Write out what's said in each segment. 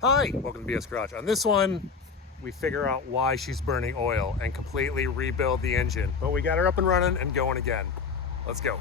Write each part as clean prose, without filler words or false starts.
Hi, welcome to BS Garage. On this one, we figure out why she's burning oil and completely rebuild the engine. But we got her up and running and going again. Let's go.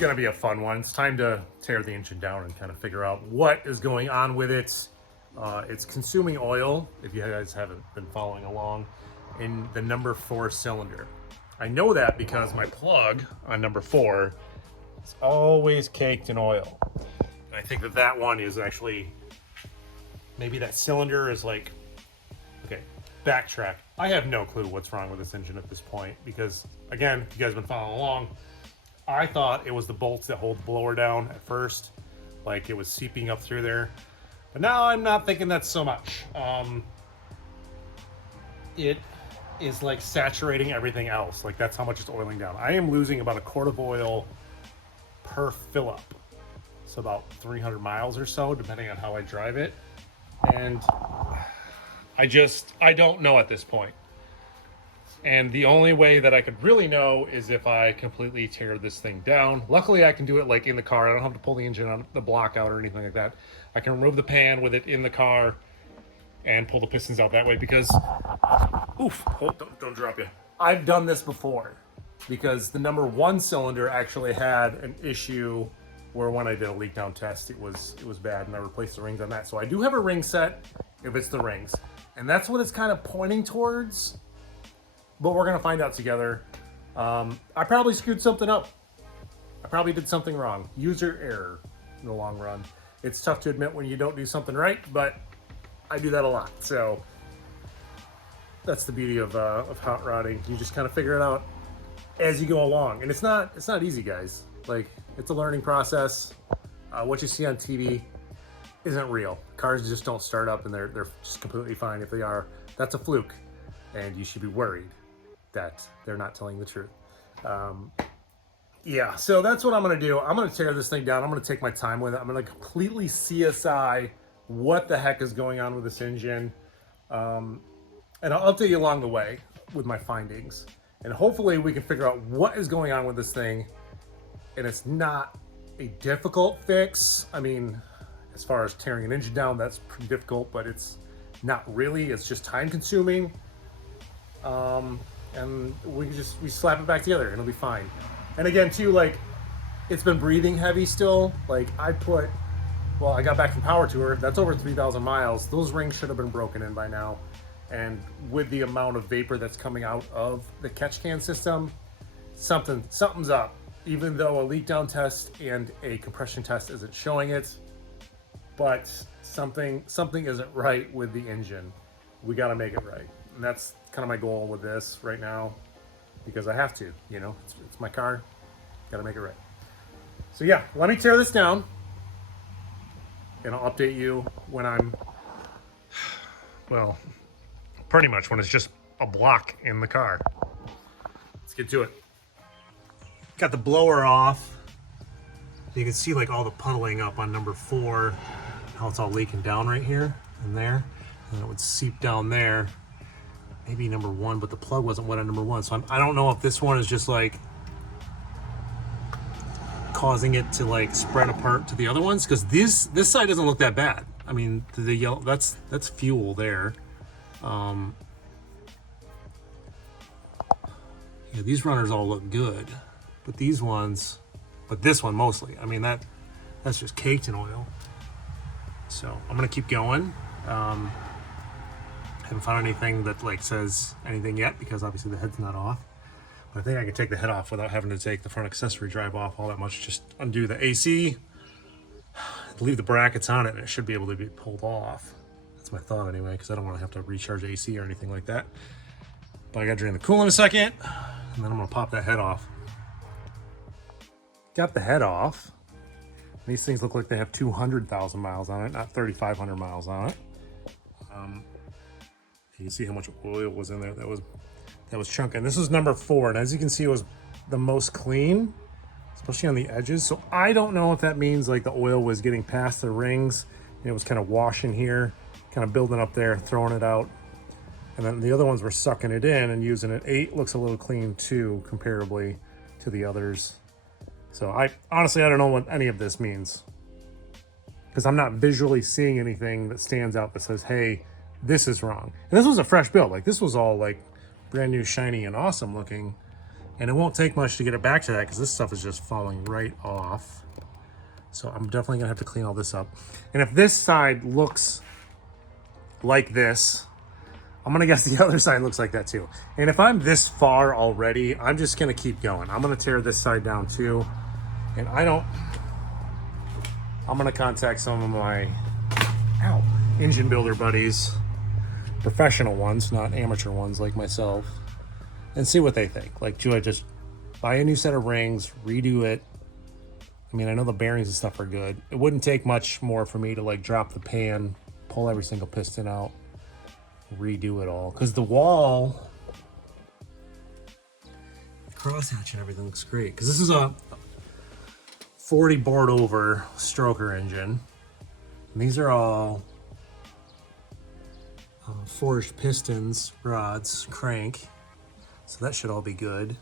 Going to be a fun one. It's time to tear the engine down and kind of figure out what is going on with it. It's consuming oil, if you guys haven't been following along, in the number 4 cylinder. I know that because my plug on number 4 is always caked in oil. And I think that that one is actually, maybe that cylinder is like, okay, backtrack. I have no clue what's wrong with this engine at this point because, again, if you guys have been following along, I thought it was the bolts that hold the blower down at first, like it was seeping up through there. But now I'm not thinking that so much. It is like saturating everything else. Like that's how much it's oiling down. I am losing about a quart of oil per fill up. So about 300 miles or so, depending on how I drive it. And I don't know at this point. And the only way that I could really know is if I completely tear this thing down. Luckily, I can do it like in the car. I don't have to pull the engine on the block out or anything like that. I can remove the pan with it in the car and pull the pistons out that way because, oof, oh, don't drop you. I've done this before because the number 1 cylinder actually had an issue where when I did a leak down test, it was bad and I replaced the rings on that. So I do have a ring set if it's the rings. And that's what it's kind of pointing towards. But we're gonna find out together. I probably screwed something up. I probably did something wrong. User error in the long run. It's tough to admit when you don't do something right, but I do that a lot. So that's the beauty of hot rodding. You just kind of figure it out as you go along. And it's not easy, guys. Like, it's a learning process. What you see on TV isn't real. Cars just don't start up and they're just completely fine. If they are, that's a fluke. And you should be worried that they're not telling the truth. Yeah, so that's what I'm gonna do. I'm gonna tear this thing down. I'm gonna take my time with it. I'm gonna completely CSI what the heck is going on with this engine. And I'll update you along the way with my findings. And hopefully we can figure out what is going on with this thing. And it's not a difficult fix. I mean, as far as tearing an engine down, that's pretty difficult, but it's not really. It's just time consuming. And we slap it back together and it'll be fine. And again too, like, it's been breathing heavy still. Like I got back from power tour, that's over 3,000 miles. Those rings should have been broken in by now. And with the amount of vapor that's coming out of the catch can system, something's up. Even though a leak down test and a compression test isn't showing it, but something isn't right with the engine. We got to make it right. And that's kind of my goal with this right now because I have to, you know, it's my car, got to make it right. So yeah, let me tear this down and I'll update you when I'm, well, pretty much when it's just a block in the car. Let's get to it. Got the blower off. You can see like all the puddling up on number 4, how it's all leaking down right here and there. And it would seep down there. Maybe number 1, but the plug wasn't wet on number 1. So I don't know if this one is just like causing it to like spread apart to the other ones, because this side doesn't look that bad. I mean, the yellow, that's fuel there. Yeah, these runners all look good, but these ones, but this one mostly, I mean, that's just caked in oil. So I'm gonna keep going. Haven't found anything that like says anything yet because obviously the head's not off. I think I can take the head off without having to take the front accessory drive off all that much. Just undo the AC, leave the brackets on it, and it should be able to be pulled off. That's my thought anyway, because I don't want to have to recharge AC or anything like that. But I got to drain the coolant in a second, and then I'm going to pop that head off. Got the head off. These things look like they have 200,000 miles on it, not 3,500 miles on it. You can see how much oil was in there. That was chunky. And this was number 4, and as you can see, it was the most clean, especially on the edges. So I don't know if that means like the oil was getting past the rings and it was kind of washing here, kind of building up there, throwing it out. And then the other ones were sucking it in and using it. 8 looks a little clean too, comparably to the others. So I honestly don't know what any of this means, because I'm not visually seeing anything that stands out that says, hey, this is wrong. And this was a fresh build. Like, this was all like brand new, shiny, and awesome looking. And it won't take much to get it back to that, because this stuff is just falling right off. So I'm definitely gonna have to clean all this up. And if this side looks like this, I'm gonna guess the other side looks like that too. And if I'm this far already, I'm just gonna keep going. I'm gonna tear this side down too. And I'm gonna contact some of my engine builder buddies, professional ones, not amateur ones like myself, and see what they think. Like, do I just buy a new set of rings, redo it? I mean, I know the bearings and stuff are good. It wouldn't take much more for me to like drop the pan, pull every single piston out, redo it all. Because the wall, the crosshatch and everything looks great. Because this is a 40 bored over stroker engine. And these are all forged pistons, rods, crank. So that should all be good.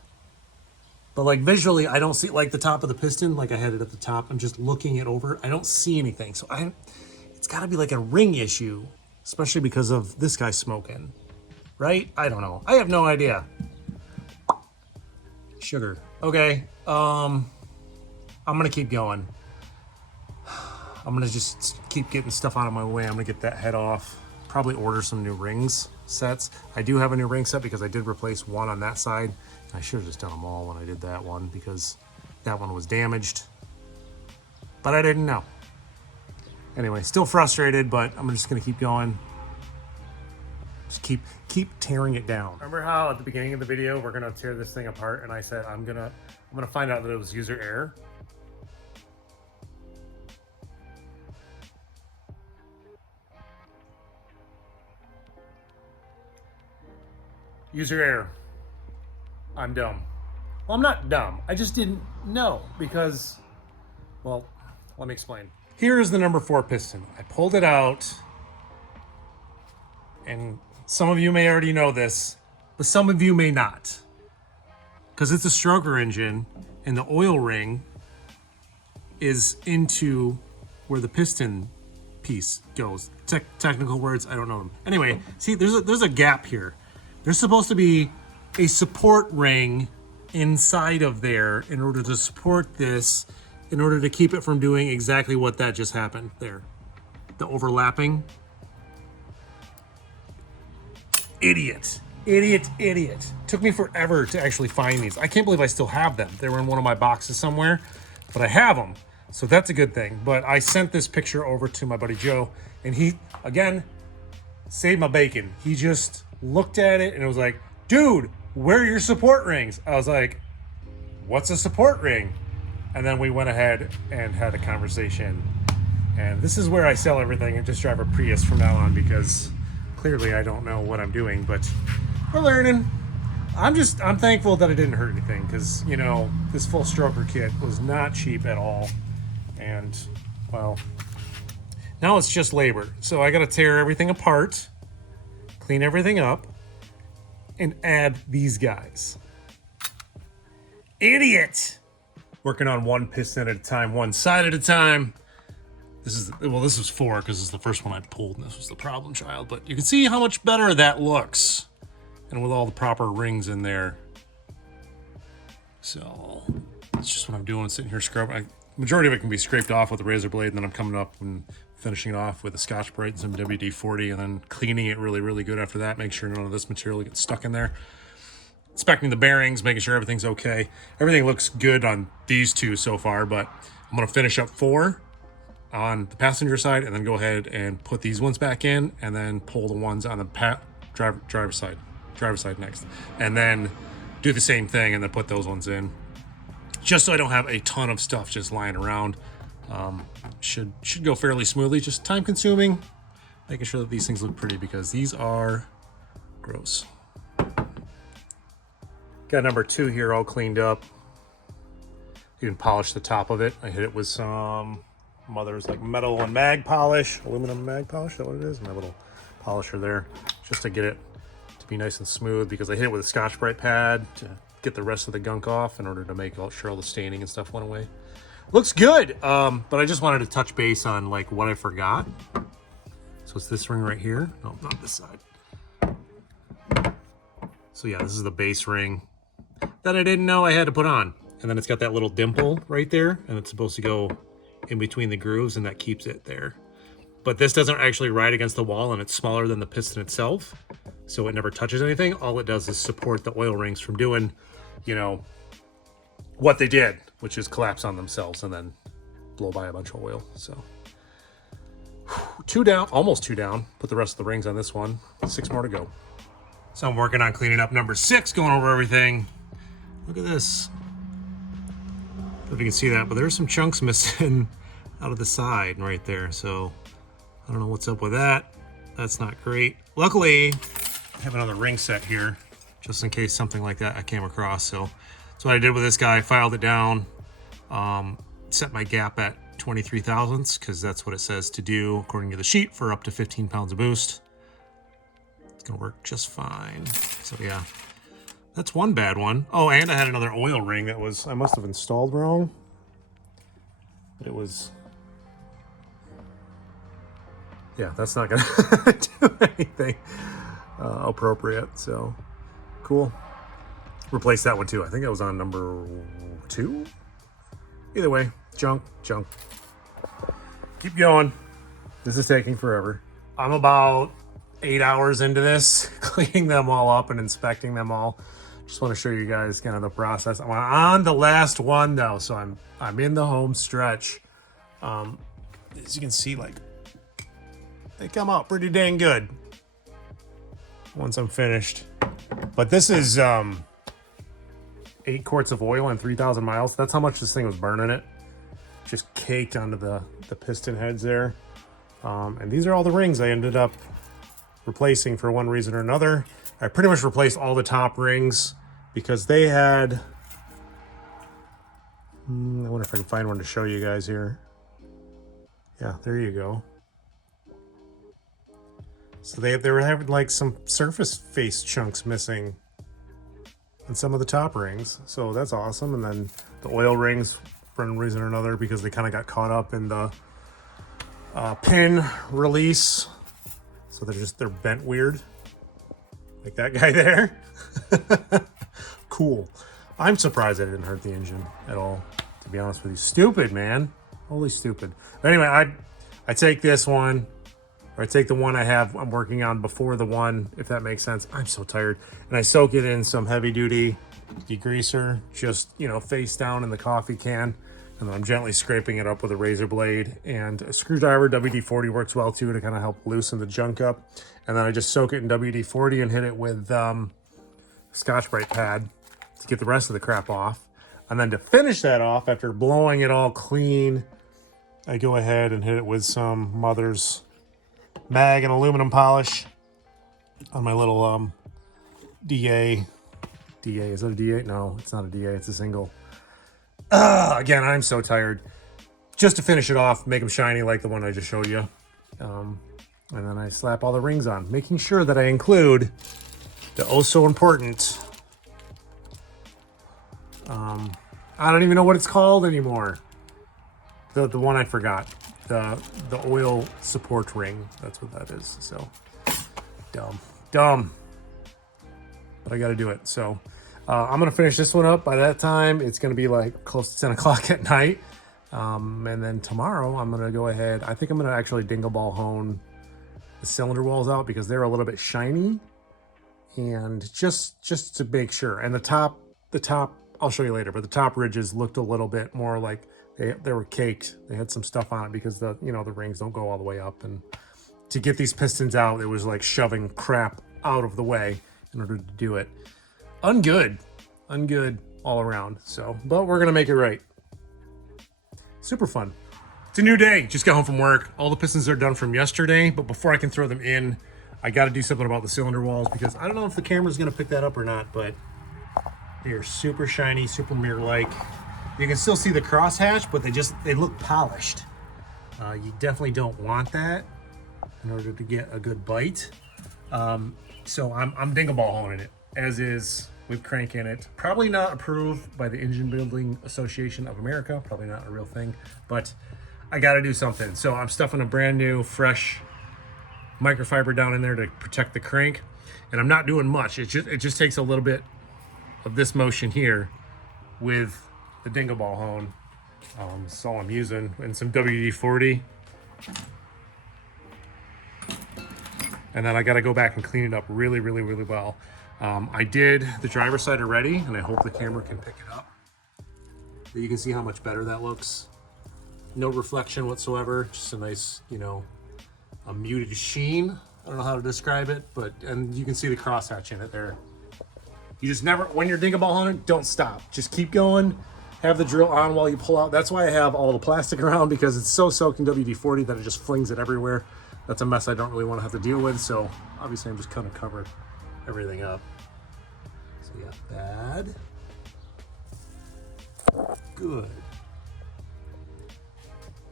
But like visually, I don't see like the top of the piston, like I had it at the top. I'm just looking it over. I don't see anything. So it's gotta be like a ring issue, especially because of this guy smoking, right? I don't know. I have no idea. Sugar. Okay. I'm gonna keep going. I'm gonna just keep getting stuff out of my way. I'm gonna get that head off. Probably order some new rings sets. I do have a new ring set because I did replace one on that side. I should have just done them all when I did that one, because that one was damaged. But I didn't know. Anyway, still frustrated, but I'm just gonna keep going. Just keep tearing it down. Remember how at the beginning of the video we're gonna tear this thing apart, and I said I'm gonna find out that it was user error. User error. I'm dumb. Well, I'm not dumb. I just didn't know because, well, let me explain. Here is the number 4 piston. I pulled it out, and some of you may already know this, but some of you may not. Because it's a stroker engine, and the oil ring is into where the piston piece goes. Technical words, I don't know them. Anyway, see, there's a gap here. There's supposed to be a support ring inside of there in order to support this, in order to keep it from doing exactly what that just happened there. The overlapping. Idiot. Took me forever to actually find these. I can't believe I still have them. They were in one of my boxes somewhere, but I have them. So that's a good thing. But I sent this picture over to my buddy Joe, and he, again, saved my bacon. He just looked at it and it was like, dude, where are your support rings? I was like, what's a support ring? And then we went ahead and had a conversation. And this is where I sell everything and just drive a Prius from now on, because clearly I don't know what I'm doing, but we're learning. I'm thankful that it didn't hurt anything, because, you know, this full stroker kit was not cheap at all. And, well, now it's just labor. So I got to tear everything apart, clean everything up, and add these guys. Idiot! Working on one piston at a time, one side at a time. This was 4 because this is the first one I pulled, and this was the problem child. But you can see how much better that looks, and with all the proper rings in there. So that's just what I'm doing, sitting here scrubbing. Majority of it can be scraped off with a razor blade, and then I'm coming up and finishing it off with a Scotch-Brite and some WD-40, and then cleaning it really, really good after that. Make sure none of this material gets stuck in there. inspecting the bearings, making sure everything's okay. Everything looks good on these two so far, but I'm gonna finish up 4 on the passenger side and then go ahead and put these ones back in and then pull the ones on the driver's side next. And then do the same thing and then put those ones in. Just so I don't have a ton of stuff just lying around. Should go fairly smoothly, just time consuming, making sure that these things look pretty because these are gross. Got number 2 here all cleaned up. Even polished the top of it. I hit it with some Mother's like metal and mag polish, aluminum mag polish, is that what it is? My little polisher there, just to get it to be nice and smooth because I hit it with a Scotch-Brite pad to get the rest of the gunk off in order to make sure all the staining and stuff went away. Looks good, but I just wanted to touch base on like what I forgot. So it's this ring right here. No, not this side. So yeah, this is the base ring that I didn't know I had to put on. And then it's got that little dimple right there, and it's supposed to go in between the grooves, and that keeps it there. But this doesn't actually ride against the wall, and it's smaller than the piston itself, so it never touches anything. All it does is support the oil rings from doing, you know, what they did, which is collapse on themselves and then blow by a bunch of oil. So 2 down, almost 2 down. Put the rest of the rings on this one. 6 more to go. So I'm working on cleaning up number 6, going over everything. Look at this. I don't know if you can see that, but there's some chunks missing out of the side right there. So I don't know what's up with that. That's not great. Luckily, I have another ring set here just in case something like that I came across. So that's what I did with this guy. Filed it down, set my gap at 23 thousandths because that's what it says to do according to the sheet for up to 15 pounds of boost. It's gonna work just fine. So yeah. That's one bad one. Oh, and I had another oil ring that was, I must have installed wrong. But it was, yeah, that's not gonna do anything appropriate, so cool. Replace that one too. I think it was on number 2. Either way, junk. Keep going. This is taking forever. I'm about 8 hours into this, cleaning them all up and inspecting them all. Just want to show you guys kind of the process. I'm on the last one though, so I'm in the home stretch. As you can see, like they come out pretty dang good once I'm finished. But this is 8 quarts of oil and 3,000 miles. That's how much this thing was burning it. Just caked onto the piston heads there. And these are all the rings I ended up replacing for one reason or another. I pretty much replaced all the top rings because they had, I wonder if I can find one to show you guys here. Yeah, there you go. So they were having like some surface face chunks missing in some of the top rings. So that's awesome. And then the oil rings for one reason or another because they kind of got caught up in the pin release. So they're bent weird. Like that guy there. Cool. I'm surprised I didn't hurt the engine at all, to be honest with you. Stupid, man. Holy stupid. But anyway, I take this one, or I take the one I'm working on before the one, if that makes sense. I'm so tired. And I soak it in some heavy duty degreaser, just, you know, face down in the coffee can. And then I'm gently scraping it up with a razor blade, and a screwdriver. WD-40 works well too to kind of help loosen the junk up. And then I just soak it in WD-40 and hit it with Scotch-Brite pad to get the rest of the crap off. And then to finish that off, after blowing it all clean, I go ahead and hit it with some Mother's mag and aluminum polish on my little DA. DA, is that a DA? No, it's not a DA, it's a single. Again, I'm so tired. Just to finish it off, make them shiny like the one I just showed you. And then I slap all the rings on, making sure that I include the oh so important, I don't even know what it's called anymore. The one I forgot. The oil support ring. That's what that is. So dumb. But I got to do it. So I'm going to finish this one up. By that time, it's going to be like close to 10 o'clock at night. And then tomorrow, I'm going to go ahead. I think I'm going to actually dingle ball hone the cylinder walls out because they're a little bit shiny. and just to make sure. And the top, I'll show you later, but the top ridges looked a little bit more like they were caked. They had some stuff on it because the the rings don't go all the way up, and to get these pistons out, it was like shoving crap out of the way in order to do it. Ungood all around. So, but we're gonna make it right. Super fun. It's a new day. Just got home from work. All the pistons are done from yesterday, but before I can throw them in, I got to do something about the cylinder walls because I don't know if the camera's gonna pick that up or not, but they are super shiny, super mirror-like. You can still see the crosshatch, but they look polished. You definitely don't want that in order to get a good bite. So I'm dingle ball honing it as is with crank in it. Probably not approved by the Engine Building Association of America. Probably not a real thing, but I got to do something. So I'm stuffing a brand new, fresh microfiber down in there to protect the crank, and I'm not doing much. It just takes a little bit of this motion here with the dingle ball hone. That's all I'm using, and some WD-40. And then I got to go back and clean it up really well. I did the driver's side already, and I hope the camera can pick it up. But you can see how much better that looks. No reflection whatsoever, just a nice, a muted sheen. I don't know how to describe it, and you can see the crosshatch in it there. You just never, when you're dingle ball honing, don't stop. Just keep going. Have the drill on while you pull out. That's why I have all the plastic around, because it's so soaked in WD-40 that it just flings it everywhere. That's a mess I don't really want to have to deal with, so obviously I'm just kind of covering everything up. So yeah, bad. Good.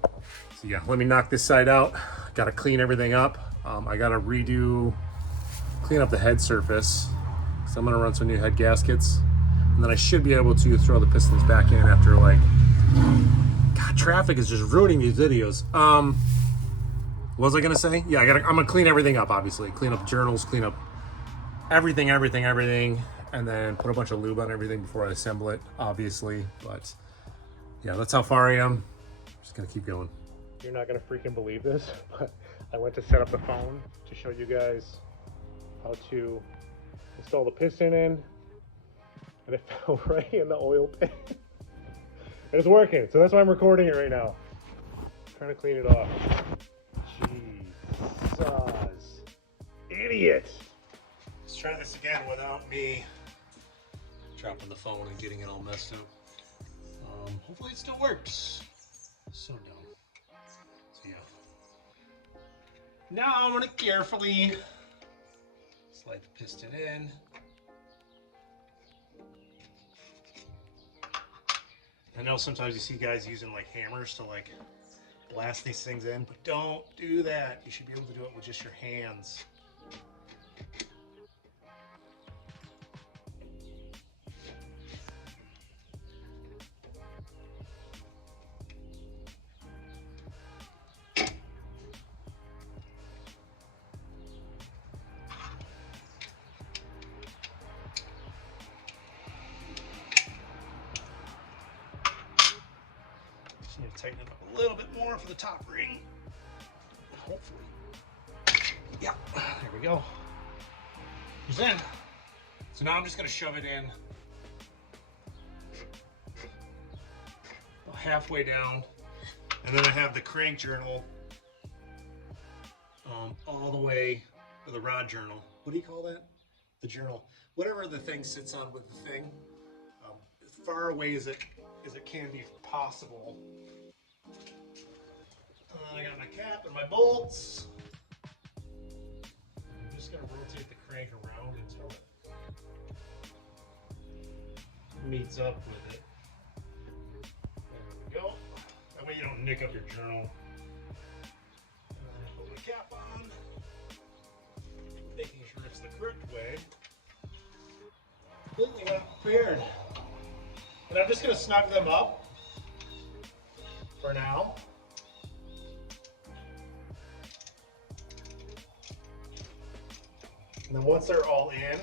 So yeah, let me knock this side out. Got to clean everything up. I got to clean up the head surface. So I'm going to run some new head gaskets. And then I should be able to throw the pistons back in after, like, God, traffic is just ruining these videos. What was I gonna say? Yeah, I'm gonna clean everything up, obviously. Clean up journals, clean up everything, and then put a bunch of lube on everything before I assemble it, obviously. But yeah, that's how far I am. Just gonna keep going. You're not gonna freaking believe this, but I went to set up the phone to show you guys how to install the piston in, and it fell right in the oil pan. And it's working, so that's why I'm recording it right now. I'm trying to clean it off. Jesus. Idiot. Let's try this again without me dropping the phone and getting it all messed up. Hopefully it still works. So dumb. So yeah. Now I'm gonna carefully slide the piston in. I know sometimes you see guys using like hammers to like blast these things in, but don't do that. You should be able to do it with just your hands. Just need to tighten it up a little bit more for the top ring. Hopefully. Yeah, there we go. It's in. So now I'm just gonna shove it in about halfway down. And then I have the crank journal all the way to the rod journal. What do you call that? The journal. Whatever the thing sits on with the thing. As far away as it can be possible. I got my cap and my bolts. I'm just going to rotate the crank around until it meets up with it. There we go. That way you don't nick up your journal. Put my cap on, making sure it's the correct way. Completely not prepared. And I'm just going to snug them up for now. And then once they're all in,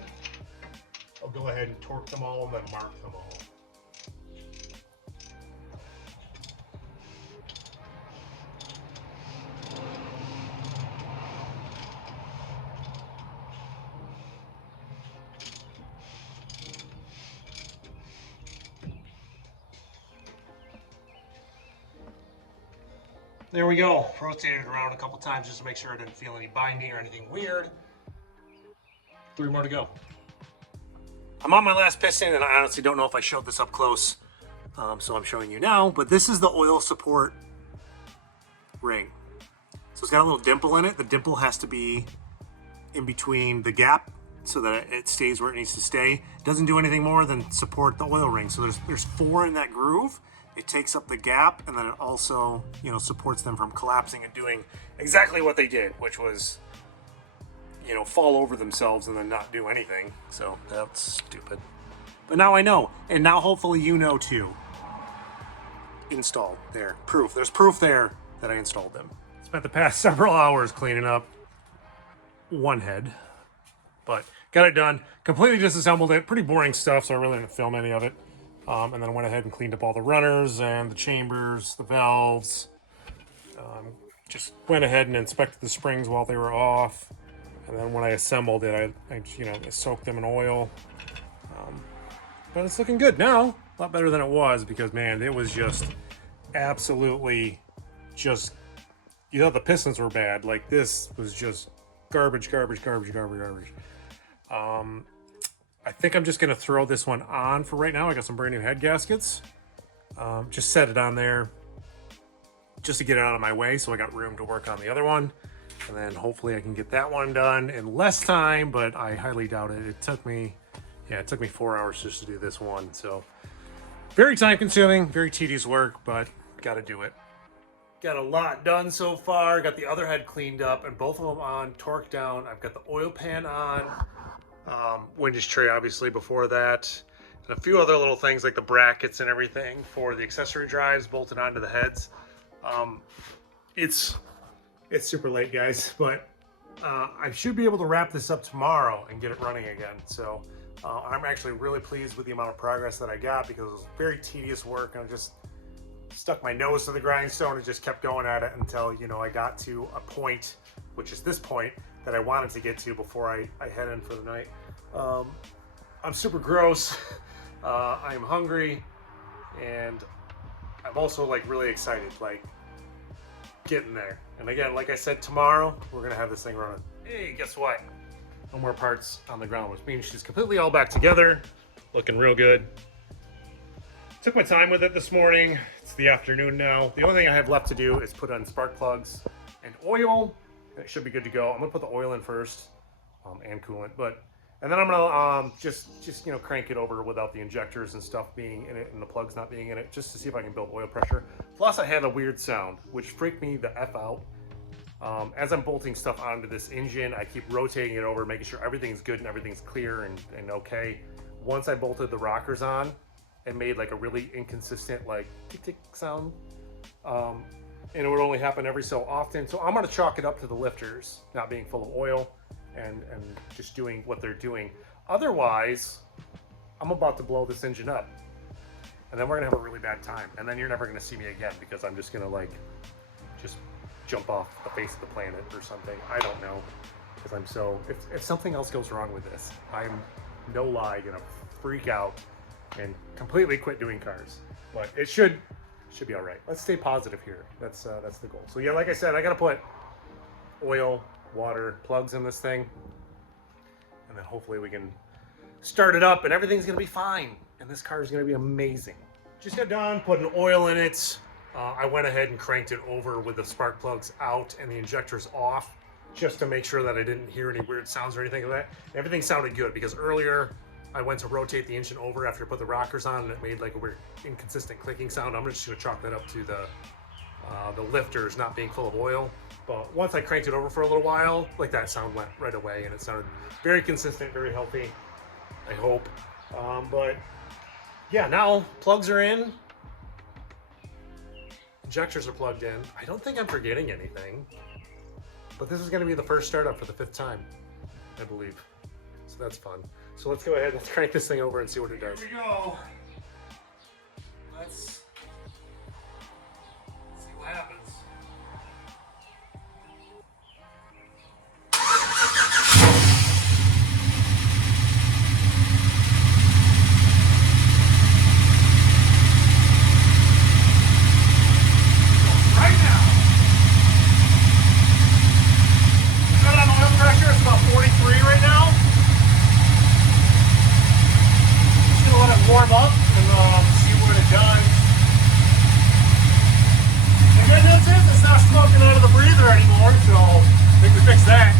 I'll go ahead and torque them all and then mark them all. There we go. Rotated it around a couple times just to make sure I didn't feel any binding or anything weird. 3 more to go. I'm on my last piston, and I honestly don't know if I showed this up close, so I'm showing you now, but this is the oil support ring. So it's got a little dimple in it. The dimple has to be in between the gap so that it stays where it needs to stay. It doesn't do anything more than support the oil ring. So there's 4 in that groove. It takes up the gap, and then it also, you know, supports them from collapsing and doing exactly what they did, which was, you know, fall over themselves and then not do anything. So that's stupid. But now I know, and now hopefully you know too. Install there. Proof. There's proof there that I installed them. Spent the past several hours cleaning up one head, but got it done. Completely disassembled it. Pretty boring stuff, so I really didn't film any of it. And then I went ahead and cleaned up all the runners and the chambers, the valves. Just went ahead and inspected the springs while they were off. And then when I assembled it, I soaked them in oil. But it's looking good now. A lot better than it was, because man, it was just absolutely just, you thought the pistons were bad. Like, this was just garbage. I think I'm just gonna throw this one on for right now. I got some brand new head gaskets. Just set it on there just to get it out of my way, so I got room to work on the other one. And then hopefully I can get that one done in less time, but I highly doubt it. It took me 4 hours just to do this one. So very time consuming, very tedious work, but gotta do it. Got a lot done so far. Got the other head cleaned up and both of them on, torqued down. I've got the oil pan on. Windage tray obviously before that, and a few other little things like the brackets and everything for the accessory drives bolted onto the heads. It's super late, guys, but I should be able to wrap this up tomorrow and get it running again. So I'm actually really pleased with the amount of progress that I got, because it was very tedious work, and I just stuck my nose to the grindstone and just kept going at it until, you know, I got to a point, which is this point, that I wanted to get to before I head in for the night. I'm super gross. I am hungry, and I'm also like really excited, like getting there. And again, like I said, tomorrow we're gonna have this thing running. Hey, guess what? No more parts on the ground, which means she's completely all back together, looking real good. Took my time with it this morning. It's the afternoon now. The only thing I have left to do is put on spark plugs and oil. It should be good to go. I'm gonna put the oil in first, and coolant, and then I'm gonna just you know, crank it over without the injectors and stuff being in it and the plugs not being in it, just to see if I can build oil pressure. Plus, I had a weird sound which freaked me the F out. As I'm bolting stuff onto this engine, I keep rotating it over, making sure everything's good and everything's clear and okay. Once I bolted the rockers on, it made like a really inconsistent like tick tick sound. And it would only happen every so often. So I'm gonna chalk it up to the lifters not being full of oil and just doing what they're doing. Otherwise, I'm about to blow this engine up. And then we're gonna have a really bad time. And then you're never gonna see me again, because I'm just gonna like, just jump off the face of the planet or something. I don't know, because I'm so, if something else goes wrong with this, I'm, no lie, gonna freak out and completely quit doing cars. But it should be all right. Let's stay positive here. That's the goal. So yeah, like I said, I gotta put oil, water, plugs in this thing, and then hopefully we can start it up and everything's gonna be fine. And this car is gonna be amazing. Just got done putting oil in it. I went ahead and cranked it over with the spark plugs out and the injectors off, just to make sure that I didn't hear any weird sounds or anything like that. Everything sounded good, because earlier I went to rotate the engine over after I put the rockers on, and it made like a weird inconsistent clicking sound. I'm just gonna chalk that up to the lifters not being full of oil. But once I cranked it over for a little while, like that sound went right away, and it sounded very consistent, very healthy, I hope. But yeah, now plugs are in, injectors are plugged in. I don't think I'm forgetting anything, but this is gonna be the first startup for the 5th time, I believe. So that's fun. So let's go ahead and crank this thing over and see what it does. Here we go. Let's see what happens. Right now. sucking out of the breather anymore, so I think we fixed that.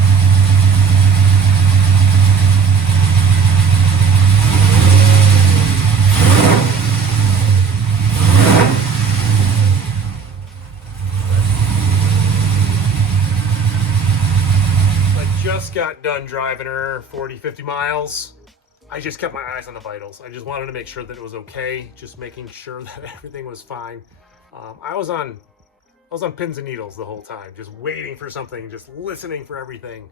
I just got done driving her 40-50 miles. I just kept my eyes on the vitals. I just wanted to make sure that it was okay, just making sure that everything was fine. I was on pins and needles the whole time, just waiting for something, just listening for everything.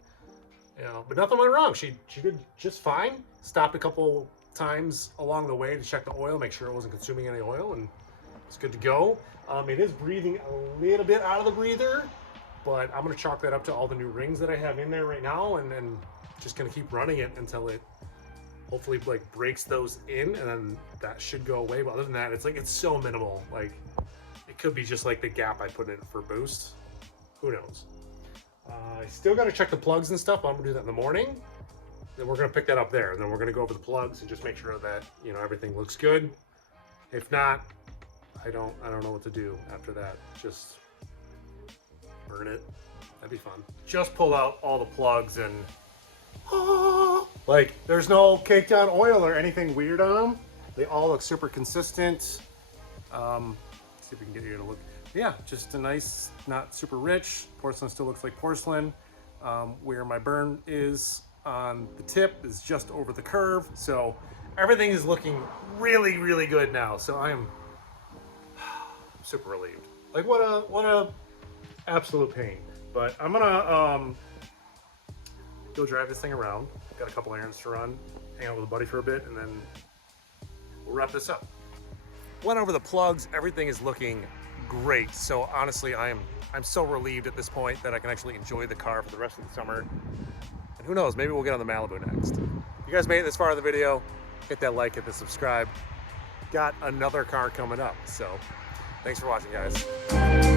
You know, but nothing went wrong. She did just fine. Stopped a couple times along the way to check the oil, make sure it wasn't consuming any oil, and it's good to go. It is breathing a little bit out of the breather, but I'm gonna chalk that up to all the new rings that I have in there right now, and then just gonna keep running it until it hopefully like breaks those in, and then that should go away. But other than that, it's like, it's so minimal. Like, it could be just like the gap I put in for boost. Who knows? I still got to check the plugs and stuff, but I'm gonna do that in the morning. Then we're gonna pick that up there, and then we're gonna go over the plugs and just make sure that, you know, everything looks good. If not, I don't know what to do after that. Just burn it. That'd be fun. Just pulled out all the plugs, and like, there's no caked on oil or anything weird on them. They all look super consistent. See if we can get you to look. Yeah, just a nice, not super rich. Porcelain still looks like porcelain. Where my burn is on the tip is just over the curve. So everything is looking really, really good now. So I am super relieved. Like, what a absolute pain. But I'm gonna go drive this thing around. Got a couple errands to run, hang out with a buddy for a bit, and then we'll wrap this up. Went over the plugs. Everything is looking great. So honestly, I'm so relieved at this point that I can actually enjoy the car for the rest of the summer. And who knows, maybe we'll get on the Malibu next. If you guys made it this far in the video, hit that like, hit the subscribe. Got another car coming up. So thanks for watching, guys.